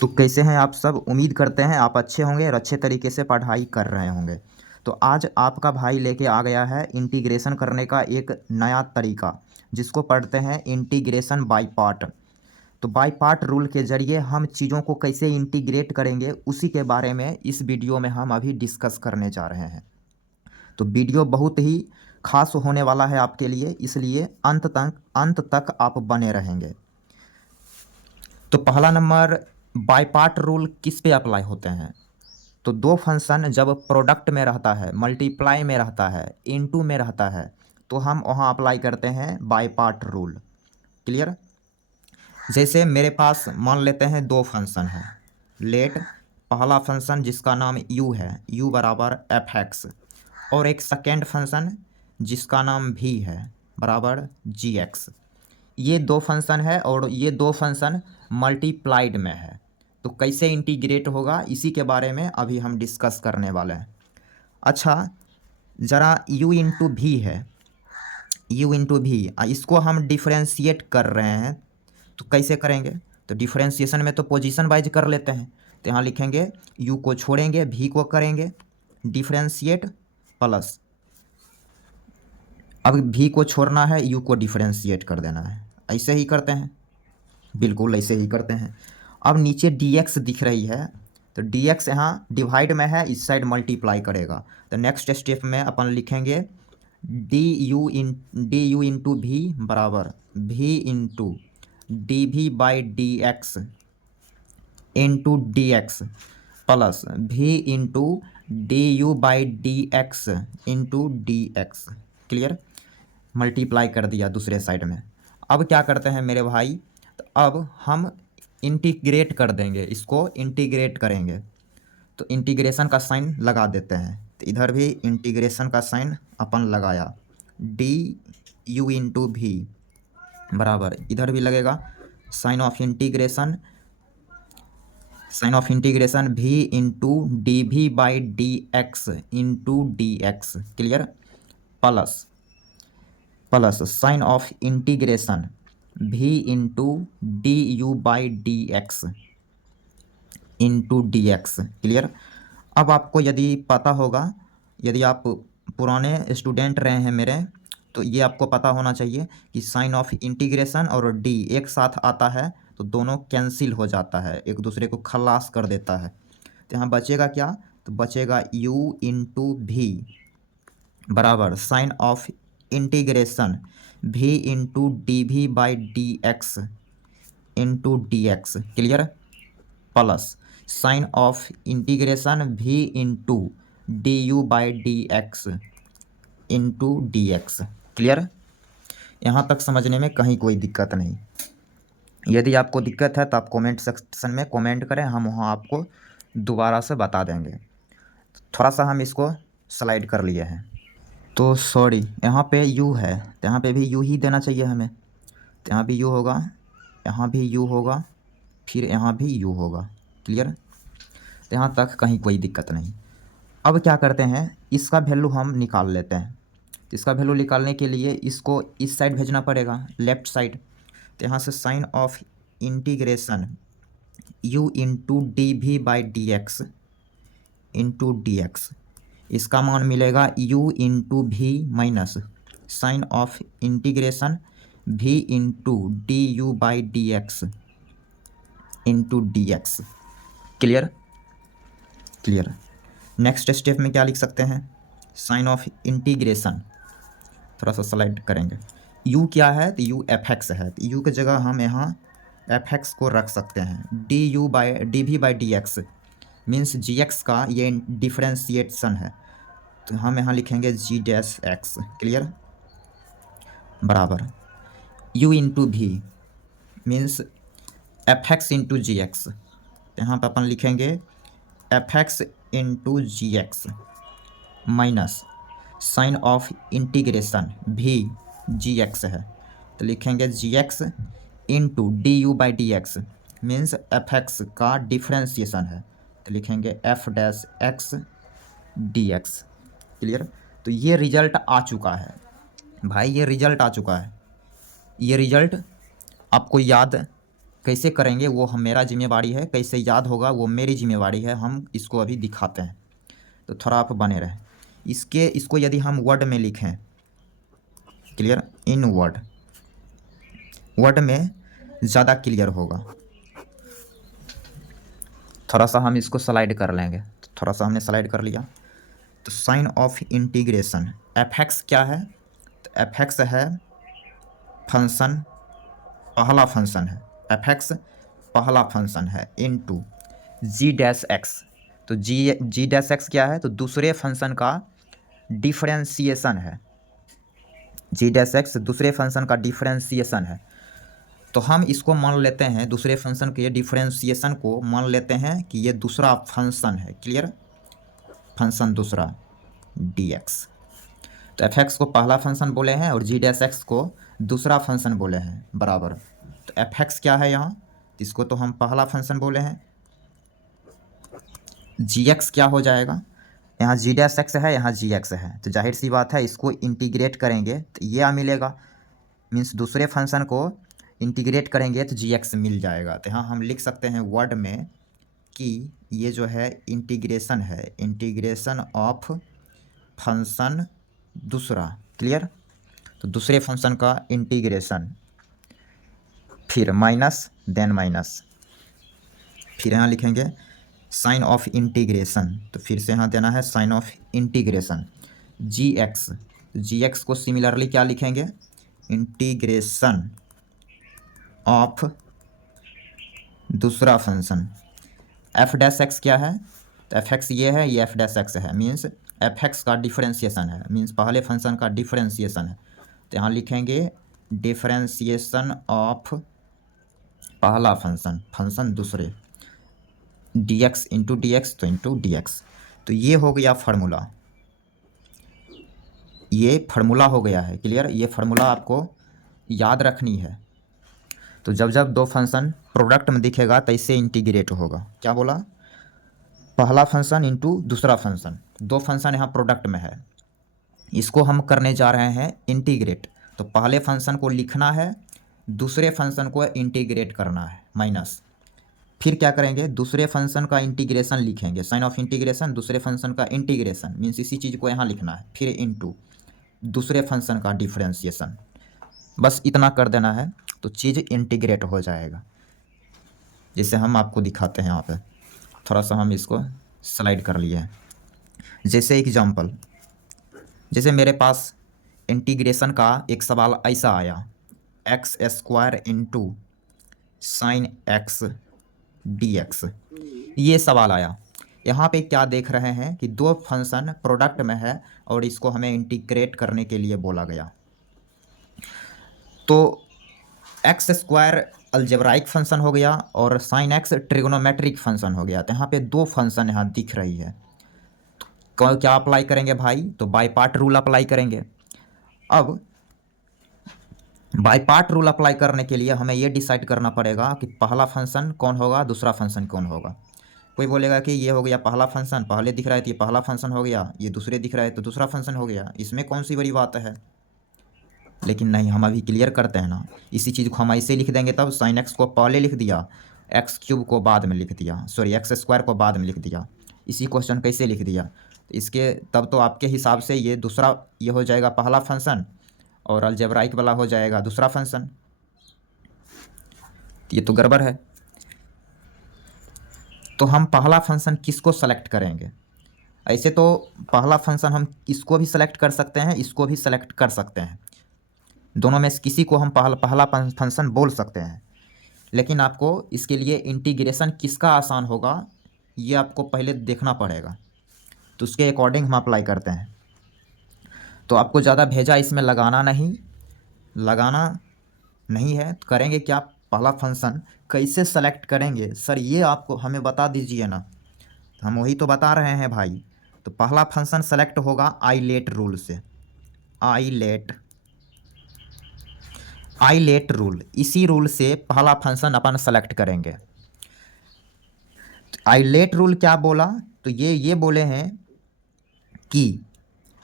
तो कैसे हैं आप सब। उम्मीद करते हैं आप अच्छे होंगे और अच्छे तरीके से पढ़ाई कर रहे होंगे। तो आज आपका भाई लेके आ गया है इंटीग्रेशन करने का एक नया तरीका, जिसको पढ़ते हैं इंटीग्रेशन बाय पार्ट। तो बाय पार्ट रूल के ज़रिए हम चीज़ों को कैसे इंटीग्रेट करेंगे, उसी के बारे में इस वीडियो में हम अभी डिस्कस करने जा रहे हैं। तो वीडियो बहुत ही खास होने वाला है आपके लिए, इसलिए अंत तक आप बने रहेंगे। तो पहला नंबर, बाय पार्ट रूल किस पे अप्लाई होते हैं। तो दो फंक्शन जब प्रोडक्ट में रहता है, मल्टीप्लाई में रहता है, इनटू में रहता है, तो हम वहाँ अप्लाई करते हैं बाय पार्ट रूल। क्लियर। जैसे मेरे पास मान लेते हैं दो फंक्शन है। लेट पहला फंक्शन जिसका नाम u है, u बराबर एफ एक्स, और एक सेकेंड फंक्शन जिसका नाम v है बराबर जी एक्स। ये दो फंक्शन है और ये दो फंक्शन मल्टीप्लाइड में है। तो कैसे इंटीग्रेट होगा, इसी के बारे में अभी हम डिस्कस करने वाले हैं। अच्छा, ज़रा u इंटू भी है, u इंटू भी, इसको हम डिफ्रेंशिएट कर रहे हैं। तो कैसे करेंगे, तो डिफ्रेंशिएशन में तो पोजीशन वाइज कर लेते हैं। तो यहाँ लिखेंगे u को छोड़ेंगे, v को करेंगे डिफ्रेंशिएट प्लस, अब v को छोड़ना है, u को डिफ्रेंशिएट कर देना है। ऐसे ही करते हैं, बिल्कुल ऐसे ही करते हैं। अब नीचे dx दिख रही है, तो dx यहाँ डिवाइड में है, इस साइड मल्टीप्लाई करेगा। तो नेक्स्ट स्टेप में अपन लिखेंगे डी यू इंटू भी बराबर v into d v by d x into d x plus v into d u by d x into d x. Clear. Multiply कर दिया दूसरे side में। अब क्या करते हैं मेरे भाई, तो अब हम इंटीग्रेट कर देंगे, इसको इंटीग्रेट करेंगे। तो इंटीग्रेशन का साइन लगा देते हैं। तो इधर भी इंटीग्रेशन का साइन अपन लगाया, डी यू इंटू भी बराबर, इधर भी लगेगा sign of integration, v into d v by d x into d x. Clear. Plus plus sign of integration v into d u by d x into d x. Clear. अब आपको यदि पता होगा, यदि आप पुराने स्टूडेंट रहे हैं मेरे, तो ये आपको पता होना चाहिए कि साइन ऑफ इंटीग्रेशन और डी एक साथ आता है तो दोनों कैंसिल हो जाता है, एक दूसरे को खलास कर देता है। तो यहाँ बचेगा क्या, तो बचेगा u इंटू भी बराबर sign of integration v into d v by d x into d x. Clear. Plus sign of integration v into d u by d x into d x. Clear. यहाँ तक समझने में कहीं कोई दिक्कत नहीं। यदि आपको दिक्कत है तो आप कमेंट सेक्शन में कमेंट करें, हम वहाँ आपको दोबारा से बता देंगे। थोड़ा सा हम इसको स्लाइड कर लिए हैं, तो सॉरी, यहाँ पे u है तो यहाँ पे भी u ही देना चाहिए हमें। तो यहाँ भी u होगा, यहाँ भी u होगा, फिर यहाँ भी u होगा। क्लियर। तो यहाँ तक कहीं कोई दिक्कत नहीं। अब क्या करते हैं, इसका वैल्यू हम निकाल लेते हैं। तो इसका वैल्यू निकालने के लिए इसको इस साइड भेजना पड़ेगा, लेफ़्ट साइड। तो यहाँ से sign of integration u into d v by d x into d x, इसका मान मिलेगा u into v minus sign of integration v into d u by d x into d x. Clear. Clear. Next step में क्या लिख सकते हैं, sign of integration, थोड़ा सा स्लाइड करेंगे। u क्या है, तो u एफ एक्स है, तो u की जगह हम यहाँ एफ एक्स को रख सकते हैं। D u by d v by d x means g x का ये डिफ्रेंशिएशन है, तो हम यहाँ लिखेंगे जी डैश एक्स। क्लियर। बराबर u into v means f x into g x, यहाँ पर अपन लिखेंगे f x into g x minus sign of integration v g x है, तो लिखेंगे g x into d u by d x means f x का differentiation है, तो लिखेंगे F dash x d x. Clear. तो ये रिजल्ट आ चुका है भाई, ये रिजल्ट आ चुका है। ये रिजल्ट आपको याद कैसे करेंगे वो हम मेरा जिम्मेवारी है, कैसे याद होगा वो मेरी जिम्मेवारी है। हम इसको अभी दिखाते हैं, तो थोड़ा आप बने रहें। इसको यदि हम वर्ड में लिखें, क्लियर, इन वर्ड में ज़्यादा क्लियर होगा। थोड़ा सा हम इसको स्लाइड कर लेंगे, तो थोड़ा सा हमने स्लाइड कर लिया। तो sign of integration, f x क्या है, तो एफ एक्स है फंक्शन, पहला फंक्शन है, एफ एक्स पहला फंक्शन है, इनटू जी डैश एक्स। तो जी डैश एक्स क्या है, तो दूसरे फंक्शन का डिफरेंशिएशन है। जी डैश एक्स दूसरे फंक्शन का डिफरेंशिएशन है। तो हम इसको मान लेते हैं, दूसरे फंक्शन के डिफरेंशिएशन को मान लेते हैं कि ये दूसरा फंक्शन है, क्लियर, फंक्शन दूसरा डी एक्स। तो एफ एक्स को पहला फंक्शन बोले हैं और जी डैश एक्स को दूसरा फंक्शन बोले हैं, बराबर। तो एफ एक्स क्या है यहाँ, इसको तो हम पहला फंक्शन बोले हैं। जी एक्स क्या हो जाएगा, यहाँ जी डैश एक्स है, यहाँ जी एक्स है, तो जाहिर सी बात है इसको इंटीग्रेट करेंगे तो ये आ मिलेगा, मीन्स दूसरे फंक्शन को इंटीग्रेट करेंगे तो जी एक्स मिल जाएगा। तो यहाँ हम लिख सकते हैं वर्ड में कि ये जो है इंटीग्रेशन है, इंटीग्रेशन ऑफ फंक्शन दूसरा, क्लियर। तो दूसरे फंक्शन का इंटीग्रेशन, फिर माइनस, देन माइनस, फिर यहाँ लिखेंगे साइन ऑफ इंटीग्रेशन, तो फिर से यहाँ देना है sign of integration g x. G x को सिमिलरली क्या लिखेंगे, इंटीग्रेशन ऑफ दूसरा फंक्शन एफ डैश एक्स क्या है, तो एफ एक्स ये है, ये एफ डैश एक्स है, मीन्स एफ एक्स का डिफरेंशिएशन है, मीन्स पहले फंक्शन का डिफरेंशिएशन है। तो यहाँ लिखेंगे डिफरेंशिएशन ऑफ पहला फंक्शन, फंक्शन दूसरे, d x into d x, तो इंटू डी एक्स। तो ये हो गया फार्मूला, ये फार्मूला हो गया है, क्लियर। ये फार्मूला आपको याद रखनी है। तो जब जब दो फंक्शन प्रोडक्ट में दिखेगा तो इससे इंटीग्रेट होगा। क्या बोला, पहला फंक्शन इंटू दूसरा फंक्शन, दो फंक्शन यहाँ प्रोडक्ट में है, इसको हम करने जा रहे हैं इंटीग्रेट। तो पहले फंक्शन को लिखना है, दूसरे फंक्शन को इंटीग्रेट करना है, माइनस, फिर क्या करेंगे, दूसरे फंक्शन का इंटीग्रेशन लिखेंगे, साइन ऑफ इंटीग्रेशन दूसरे फंक्शन का इंटीग्रेशन, मीन्स इसी चीज़ को यहाँ लिखना है, फिर इनटू दूसरे फंक्शन का डिफरेंशिएशन, बस इतना कर देना है तो चीज़ इंटीग्रेट हो जाएगा। जैसे हम आपको दिखाते हैं यहाँ पे, थोड़ा सा हम इसको स्लाइड कर लिए हैं। जैसे एग्जांपल, जैसे मेरे पास इंटीग्रेशन का एक सवाल ऐसा आया, x square into sine x d x, ये सवाल आया। यहाँ पे क्या देख रहे हैं कि दो फंक्शन प्रोडक्ट में है और इसको हमें इंटीग्रेट करने के लिए बोला गया। तो एक्स स्क्वायर अलजेब्राइक फंक्शन हो गया और साइन एक्स ट्रिग्नोमेट्रिक फंक्शन हो गया। तो यहाँ पे दो फंक्शन यहाँ दिख रही है, तो क्या अप्लाई करेंगे भाई, तो बाई पार्ट रूल अप्लाई करेंगे। अब बाई पार्ट रूल अप्लाई करने के लिए हमें ये डिसाइड करना पड़ेगा कि पहला फंक्शन कौन होगा, दूसरा फंक्शन कौन होगा। कोई बोलेगा कि ये हो गया पहला फंक्शन, पहले दिख रहा है तो ये पहला फंक्शन हो गया, ये दूसरे दिख रहा है तो दूसरा फंक्शन हो गया, इसमें कौन सी बड़ी बात है। लेकिन नहीं, हम अभी क्लियर करते हैं ना, इसी चीज़ को हम ऐसे लिख देंगे, तब साइन एक्स को पहले लिख दिया, एक्स क्यूब को बाद में लिख दिया, सॉरी एक्स स्क्वायर को बाद में लिख दिया, इसी क्वेश्चन कैसे लिख दिया। तो इसके तब तो आपके हिसाब से ये दूसरा, ये हो जाएगा पहला फंक्शन और अलजेब्राइक वाला हो जाएगा दूसरा फंक्शन, ये तो गड़बड़ है। तो हम पहला फंक्शन किसको सेलेक्ट करेंगे, ऐसे तो पहला फंक्शन हम इसको भी सेलेक्ट कर सकते हैं, इसको भी सेलेक्ट कर सकते हैं, दोनों में से किसी को हम पहला फंक्शन बोल सकते हैं। लेकिन आपको इसके लिए इंटीग्रेशन किसका आसान होगा ये आपको पहले देखना पड़ेगा, तो उसके अकॉर्डिंग हम अप्लाई करते हैं। तो आपको ज़्यादा भेजा इसमें लगाना नहीं है, तो करेंगे क्या, पहला फंक्शन कैसे सेलेक्ट करेंगे सर, ये आपको हमें बता दीजिए ना। हम वही तो बता रहे हैं भाई। तो पहला फंक्शन सेलेक्ट होगा आईलेट रूल से, आईलेट रूल, इसी रूल से पहला फंक्शन अपन सेलेक्ट करेंगे। आईलेट रूल क्या बोला, तो ये बोले हैं कि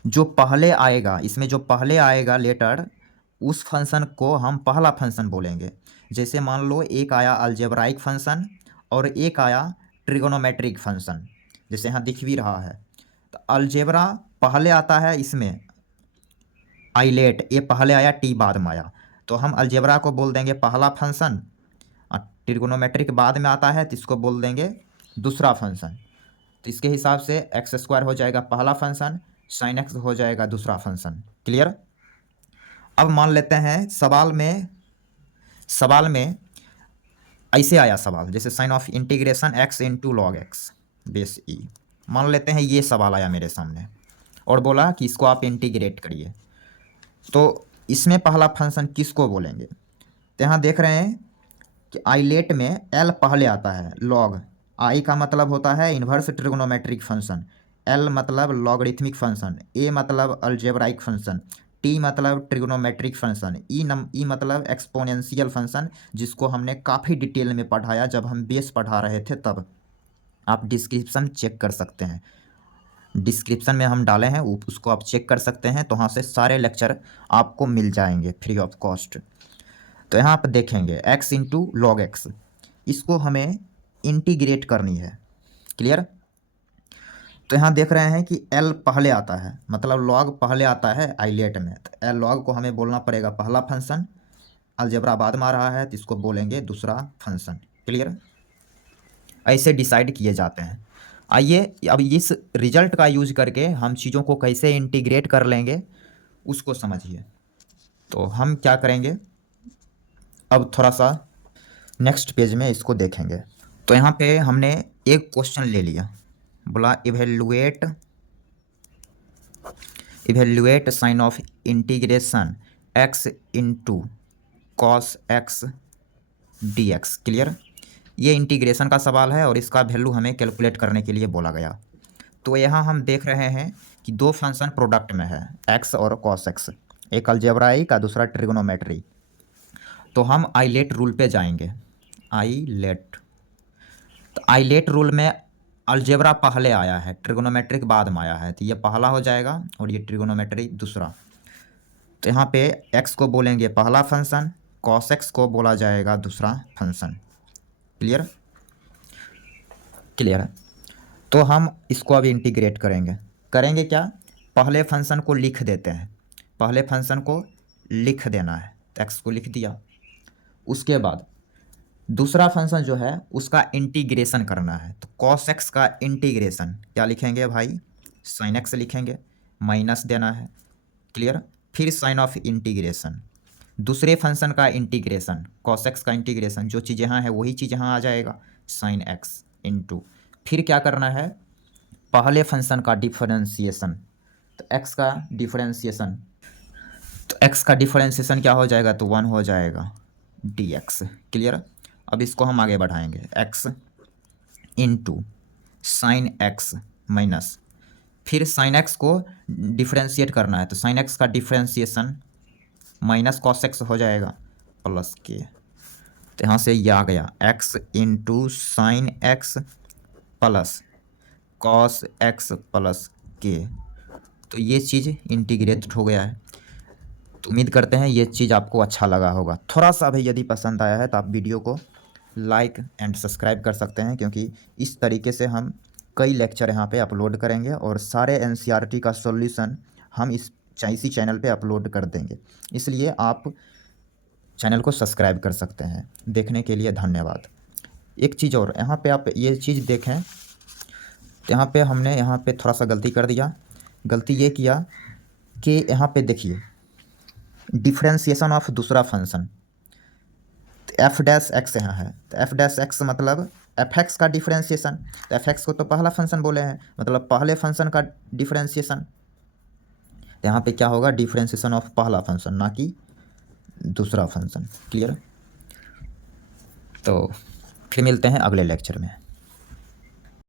जो पहले आएगा, इसमें जो पहले आएगा लेटर, उस फंक्शन को हम पहला फंक्शन बोलेंगे। जैसे मान लो एक आया अलजेब्राइक फंक्शन और एक आया ट्रिगोनोमेट्रिक फंक्शन, जैसे यहाँ दिख भी रहा है। तो अलजेब्रा पहले आता है इसमें आइलेट, ये पहले आया, टी बाद में आया, तो हम अलजेब्रा को बोल देंगे पहला फंक्शन, और ट्रिगोनोमेट्रिक बाद में आता है तो इसको बोल देंगे दूसरा फंक्शन। तो इसके हिसाब से एक्स स्क्वायर हो जाएगा पहला फंक्शन, साइन एक्स हो जाएगा दूसरा फंक्शन। क्लियर। अब मान लेते हैं सवाल में ऐसे आया सवाल, जैसे sign of integration x into log x base e, मान लेते हैं ये सवाल आया मेरे सामने और बोला कि इसको आप इंटीग्रेट करिए। तो इसमें पहला फंक्शन किसको बोलेंगे? तो यहाँ देख रहे हैं कि आइलेट में एल पहले आता है, लॉग आई का मतलब होता है इन्वर्स ट्रिग्नोमेट्रिक फंक्शन, एल मतलब लॉगरिथमिक फंक्शन, ए मतलब अलजेब्राइक फंक्शन, टी मतलब ट्रिग्नोमेट्रिक फंक्शन, ई मतलब एक्सपोनेंशियल फंक्शन, जिसको हमने काफ़ी डिटेल में पढ़ाया जब हम बेस पढ़ा रहे थे तब। आप डिस्क्रिप्शन चेक कर सकते हैं, डिस्क्रिप्शन में हम डाले हैं, उसको आप चेक कर सकते हैं, तो वहाँ से सारे लेक्चर आपको मिल जाएंगे फ्री ऑफ कॉस्ट। तो यहाँ पर देखेंगे x इंटू लॉग एक्स, इसको हमें इंटीग्रेट करनी है। क्लियर। तो यहाँ देख रहे हैं कि l पहले आता है, मतलब लॉग पहले आता है आइलेट में, तो l लॉग को हमें बोलना पड़ेगा पहला फंक्शन, अलजेब्रा बाद में आ रहा है तो इसको बोलेंगे दूसरा फंक्शन। क्लियर। ऐसे डिसाइड किए जाते हैं। आइए अब इस रिजल्ट का यूज करके हम चीज़ों को कैसे इंटीग्रेट कर लेंगे उसको समझिए। तो हम क्या करेंगे, अब थोड़ा सा नेक्स्ट पेज में इसको देखेंगे। तो यहाँ पे हमने एक क्वेश्चन ले लिया, बोला evaluate sign of integration x into cos x d x. Clear. ये इंटीग्रेशन का सवाल है और इसका वैल्यू हमें कैलकुलेट करने के लिए बोला गया। तो यहाँ हम देख रहे हैं कि दो फंक्शन प्रोडक्ट में है, x और cos x, एक अलजेब्राइक का दूसरा ट्रिग्नोमेट्री। तो हम आइलेट रूल पे जाएंगे, तो आइलेट रूल में अलजेब्रा पहले आया है, ट्रिग्नोमेट्रिक बाद में आया है, तो ये पहला हो जाएगा और ये ट्रिग्नोमेट्री दूसरा। तो यहाँ पे x को बोलेंगे पहला फंक्शन, cos x को बोला जाएगा दूसरा फंक्शन। क्लियर। क्लियर है। तो हम इसको अभी इंटीग्रेट करेंगे क्या, पहले फंक्शन को लिख देते हैं, पहले फंक्शन को लिख देना है, तो x को लिख दिया। उसके बाद दूसरा फंक्शन जो है उसका इंटीग्रेशन करना है, तो cos x का इंटीग्रेशन क्या लिखेंगे भाई, sin x लिखेंगे, माइनस देना है। क्लियर। फिर साइन ऑफ इंटीग्रेशन, दूसरे फंक्शन का इंटीग्रेशन, cos x का इंटीग्रेशन, जो चीज़ यहाँ है वही चीज़ यहाँ आ जाएगा, sin x इंटू, फिर क्या करना है, पहले फंक्शन का डिफरेंशिएशन, तो x का डिफरेंशिएशन, तो x का डिफरेंशिएशन क्या हो जाएगा, तो 1 हो जाएगा dx। क्लियर। अब इसको हम आगे बढ़ाएंगे, x into sine x minus, फिर साइन एक्स को डिफरेंशिएट करना है, तो साइन एक्स का डिफरेंशिएशन माइनस कॉस एक्स हो जाएगा प्लस के। तो यहाँ से ये आ गया x into sine x plus cos x plus के। तो ये चीज़ इंटीग्रेटेड हो गया है। तो उम्मीद करते हैं ये चीज़ आपको अच्छा लगा होगा। थोड़ा सा भी यदि पसंद आया है तो आप वीडियो को लाइक एंड सब्सक्राइब कर सकते हैं, क्योंकि इस तरीके से हम कई लेक्चर यहाँ पे अपलोड करेंगे और सारे एनसीईआरटी का सॉल्यूशन हम इसी चैनल पे अपलोड कर देंगे। इसलिए आप चैनल को सब्सक्राइब कर सकते हैं। देखने के लिए धन्यवाद। एक चीज़ और, यहाँ पे आप ये चीज़ देखें, यहाँ पे हमने यहाँ पे थोड़ा सा गलती कर दिया। गलती ये किया कि यहाँ पे देखिए डिफरेंशिएशन ऑफ दूसरा फंक्शन, एफ डैश एक्स यहाँ है, तो एफ डैश एक्स मतलब एफ एक्स का डिफरेंशिएशन, तो एफ एक्स को तो पहला फंक्शन बोले हैं, मतलब पहले फंक्शन का डिफरेंशिएशन। यहाँ पे क्या होगा, डिफरेंशिएशन ऑफ पहला फंक्शन, ना कि दूसरा फंक्शन। क्लियर। तो फिर मिलते हैं अगले लेक्चर में।